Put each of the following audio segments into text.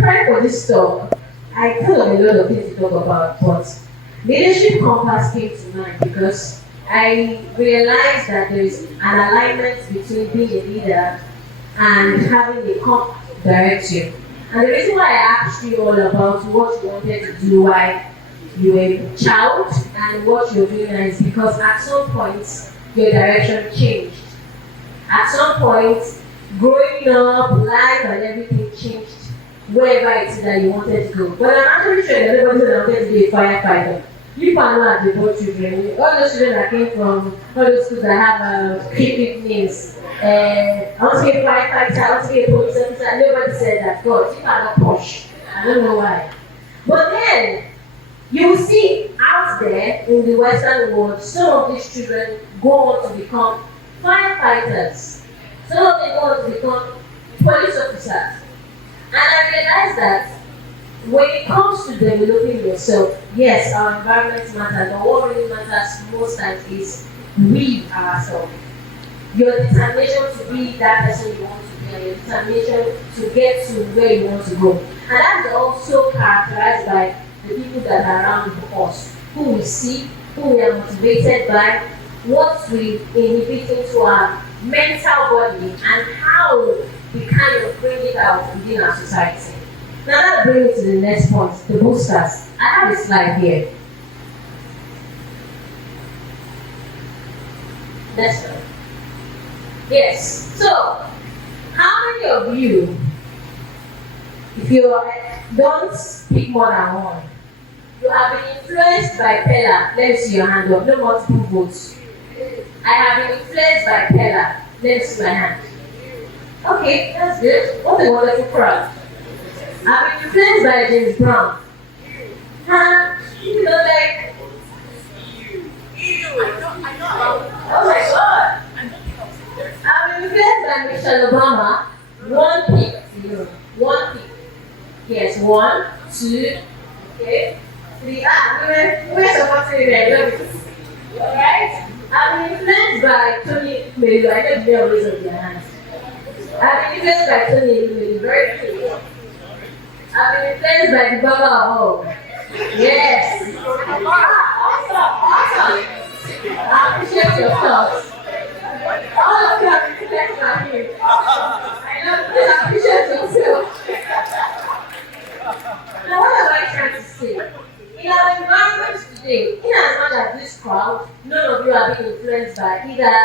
preparing for this talk, I thought of a lot of things to talk about, but leadership compass came to mind because I realized that there is an alignment between being a leader and having a compass to direct you. And the reason why I asked you all about what you wanted to do while you were a child and what you're doing now is because at some point your direction changed. At some point, growing up, life and everything changed wherever it is that you wanted to go. But I'm actually sure that everybody said I wanted to be a firefighter. You can know the both children, all those children that came from all those schools that have cryptic names. I want to be a firefighter, I want to be a police officer. Nobody said that. God, you cannot push. I don't know why. But then, you will see out there in the Western world, some of these children go on to become firefighters. Some of them go on to become police officers. And I realized that when it comes to developing yourself, yes, our environment matters, but what really matters most times is we ourselves. Your determination to be that person you want to be, and your determination to get to where you want to go. And that is also characterized by the people that are around us, who we see, who we are motivated by, what we inhibit into our mental body, and how we kind of bring it out within our society. Now that brings me to the next point, the boosters. I have a slide here. Next one. Yes. So, how many of you, if you don't pick more than one, you have been influenced by Pella? Let me see your hand up. No multiple votes. I have been influenced by Pella. Let me see my hand. Okay, that's good. What a wonderful crowd. I've been influenced by James Brown. You know, like. Oh my God. I've been influenced by Michelle Obama. One pick. One pick. Yes, 1, 2, okay, 3. We're supporting it. Alright? I've been influenced by Tony Melu. I know they always on their hands. I've been influenced by Tony Melu. Very cool. I've been influenced by the Baba of Hope. Yes. Awesome. I appreciate your thoughts. All of you have been influenced by me. I know you appreciate yourself. Now, what am I trying to say? In our environment today, in as much as this crowd, none of you are being influenced by either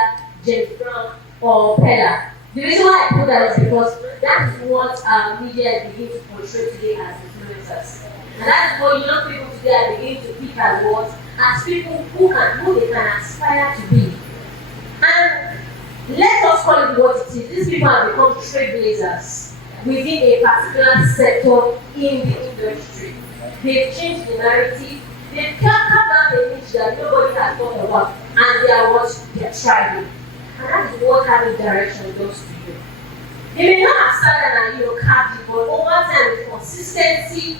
James Brown or Pella. The reason why I put that is because that is what our media is beginning to portray today as influencers. And that is what young people today are beginning to pick as what? As people who they can aspire to be. And let us call it what it is. These people have become trailblazers within a particular sector in the industry. They've changed the narrative. They've carved out a niche that nobody has thought about, and they are what they're trying. And that is what having direction does to you. They may not have started and carved it, but over time with consistency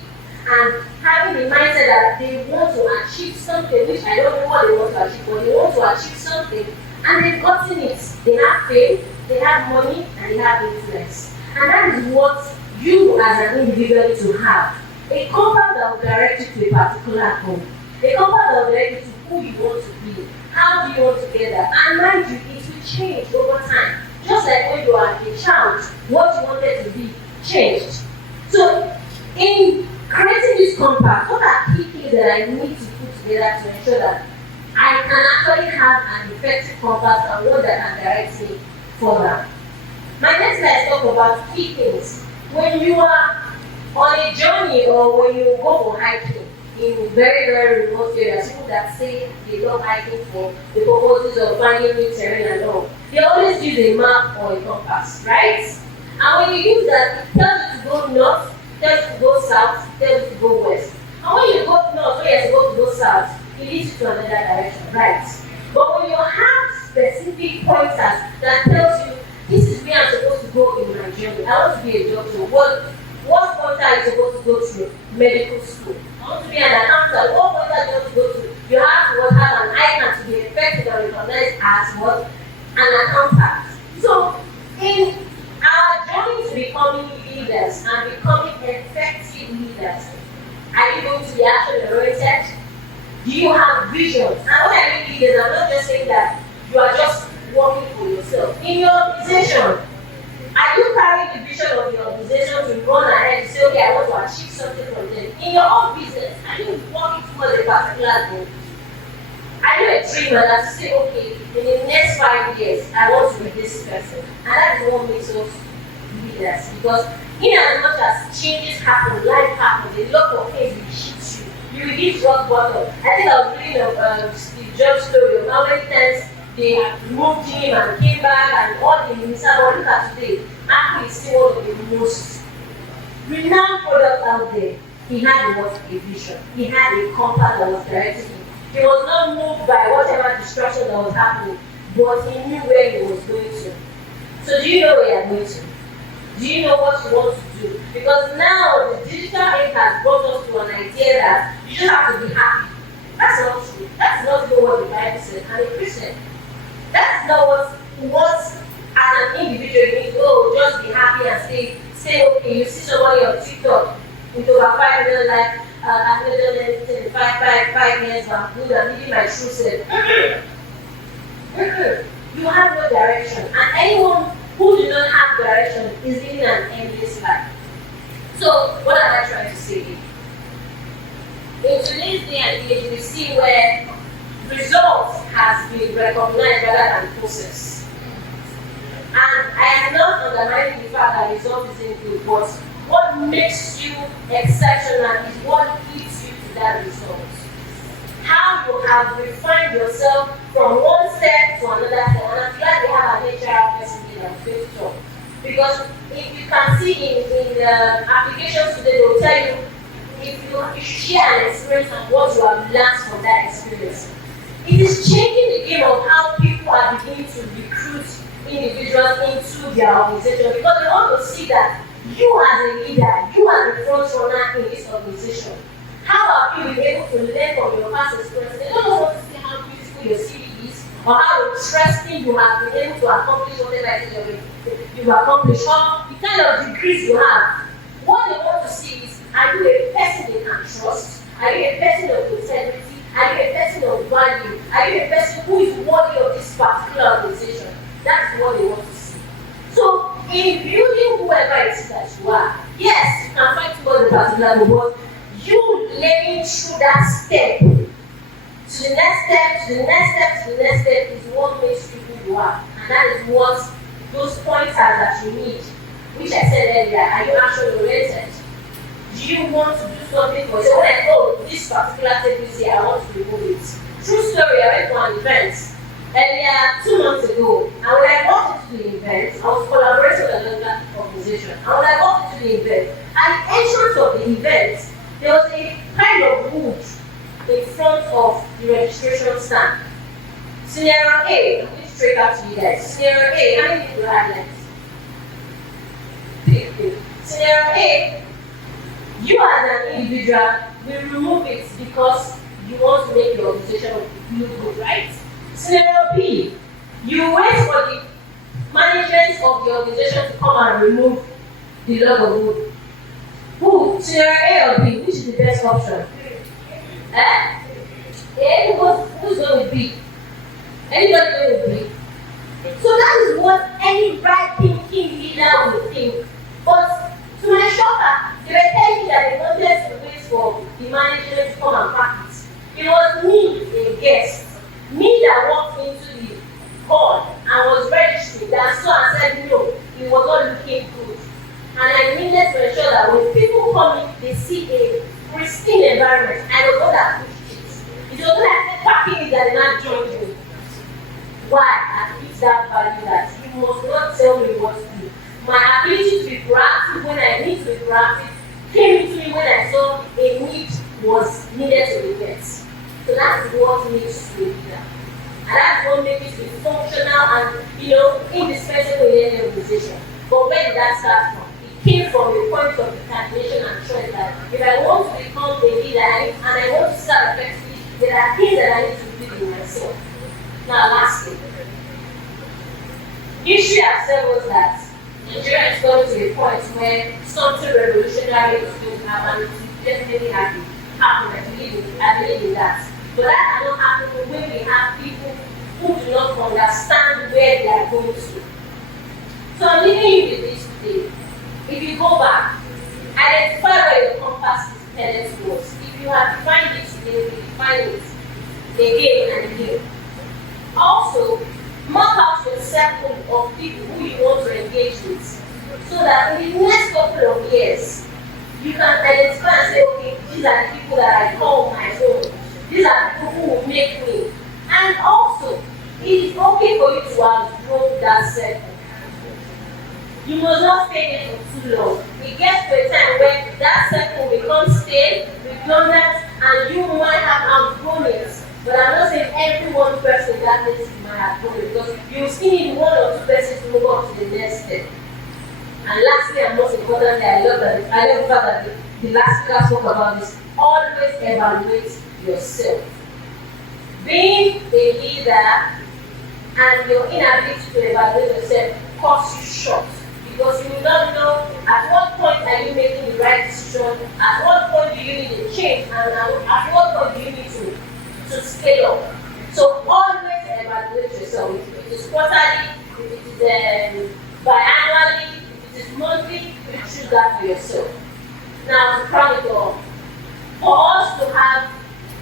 and having the mindset that they want to achieve something, which I don't know what they want to achieve, but they want to achieve something, and they've gotten it. They have fame, they have money, and they have influence. And that is what you as an individual need to have. A compass that will direct you to a particular goal. A compass that will direct you to who you want to be. How do you want to get there? And mind you, it will change over time. Just like when you are a child, what you wanted to be changed. So, in creating this compass, what are key things that I need to put together to ensure that I can actually have an effective compass and one that can direct me further? My next slide talks about key things. When you are on a journey or when you go for hiking in very, very remote areas, people that say they love hiking for the purposes of finding new terrain and all, they always use a map or a compass, right? And when you use that, it tells you to go north, tells you to go south, tells you to go west. And when you go north, when you're supposed to go south, it leads you to another direction, right? But when you have specific pointers that tells you, this is where I'm supposed to go in my journey. I want to be a doctor. What pointer are you supposed to go to? Medical school. I want to be an accountant. What pointer do you want to go to? You have to have an icon to be effective and recognized as what? An accountant. So, in our journey to becoming leaders and becoming effective that? Are you going to be action oriented? Do you have visions? And what I mean leaders, I'm not just saying that you are just working for yourself. In your organization, are you carrying the vision of your organization to run ahead and say, okay, I want to achieve something from them? In your own business, are you working towards a particular goal? Are you a dreamer that say, okay, in the next 5 years, I want to be this person? And that is what makes us leaders. Because in as much as changes happen, life happens, a lot of things will hit you. You will hit rock bottom. I think I was reading of Steve Jobs' story of how many times they have moved him and came back and all the ministers. But look at today, Apple is still one of the most renowned products out there. He had a vision. He had a compass that was directing him. He was not moved by whatever distraction that was happening, but he knew where he was going to. So do you know where you are going to? Do you know what you want to do? Because now the digital age has brought us to an idea that you just have to be happy. That's not true. That's not even what the Bible says. I'm a Christian. That's not what as an individual you need to just be happy and say okay. You see somebody on TikTok with over 5 million likes, I've never done anything in 5 years, I'm good, I'm living my true self. You have no direction. And anyone who does not have direction is living an endless life. So, what am I trying to say here? In today's day and age, we see where results has been recognized rather than process. And I am not undermining the fact that results isn't good, but what makes you exceptional is what leads you to that result. How you have refined yourself from one step to another step. And I'm glad we have an HR person here that's going to talk. Because if you can see in the applications today, they will tell you if you share an experience and what you have learned from that experience. It is changing the game of how people are beginning to recruit individuals into their organization because they want to see that you as a leader, you as the front runner in this organization, how have you been able to learn from your past experience? They don't want to see how beautiful your CV is or how interesting you have been able to accomplish whatever it is you've accomplished or the kind of degrees you have. What they want to see is, are you a person they can trust? Are you a person of integrity? Are you a person of value? Are you a person who is worthy of this particular organization? That's what they want to see. So, in building whoever it is that you are, yes, you can find towards a particular goal, but you learning through that step to the next step, to the next step, to the next step is what makes you who you are. And that is what those pointers that you need, which I said earlier, are you action oriented? Do you want to do something for yourself? When I know this particular table is here, I want to remove it. True story, I went to an event earlier 2 months ago, and when I walked into the event, I was collaborating with another organization. And when I walked into the event, at the entrance of the event, there was a pile of wood in front of the registration stand. Scenario A, I'm going straight up to you guys. Scenario A, how many people have left? 3. Scenario A, you as an individual will remove it because you want to make your organization look good, right? Scenario B, you wait for the management of the organization to come and remove the logo wood. Who? Scenario A or B? Which is the best option? A? Who's going with B? Anybody going with B? So that is what any right thinking leader would think. But to my shocker, they were telling me that they wanted to wait for the management to come and practice. It was me, a guest, me that walked into the hall and was registering, that saw and said no, it was not looking good. And I needed to ensure that when people come in, they see a pristine environment. I was not that pushed it. It was not like packing it that they not joined me. Why? I fix that value that you must not tell me what to do. My ability to be proactive when I need to be proactive came into me when I saw a need was needed to be met. So that's what makes you a leader. And that's what makes you functional and, indispensable in any organization. But where did that start from? It came from the point of determination and choice that if I want to become a leader and I want to start effectively, there are things that I need to do in myself. Now, lastly, history has told us that Nigeria is going to a point where something revolutionary is going to happen definitely happen. I believe in that. But that cannot happen when we have people who do not understand where they are going to. So I'm leaving you with this today. If you go back, identify where your compass is headed towards. If you have defined it today, define it again and again. Also, mark out your circle of people who you want to engage with, so that in the next couple of years, you can identify and say, okay, these are the people that I call my own. These are the people who will make me. And also, it is okay for you to outgrow that circle. You must not stay there for too long. It gets to a time where that circle becomes stale, redundant, and you might have outgrown it. But I'm not saying every one person in that place might have grown it, because you still need one or two persons to move on to the next step. And lastly, and most importantly, I love the fact that the last class spoke about this. Always evaluate yourself. Being a leader and your inability to evaluate yourself cuts you short, because you will not know at what point are you making the right decision, at what point do you need a change, and at what point do you need to scale up. So always evaluate yourself. If it is quarterly, if it is biannually, if it is monthly, you choose that for yourself. Now to chronicle, for us to have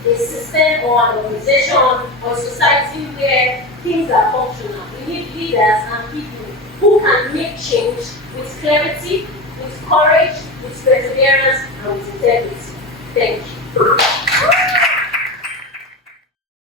a system or an organization or society where things are functional, we need leaders and people who can make change with clarity, with courage, with perseverance, and with integrity. Thank you.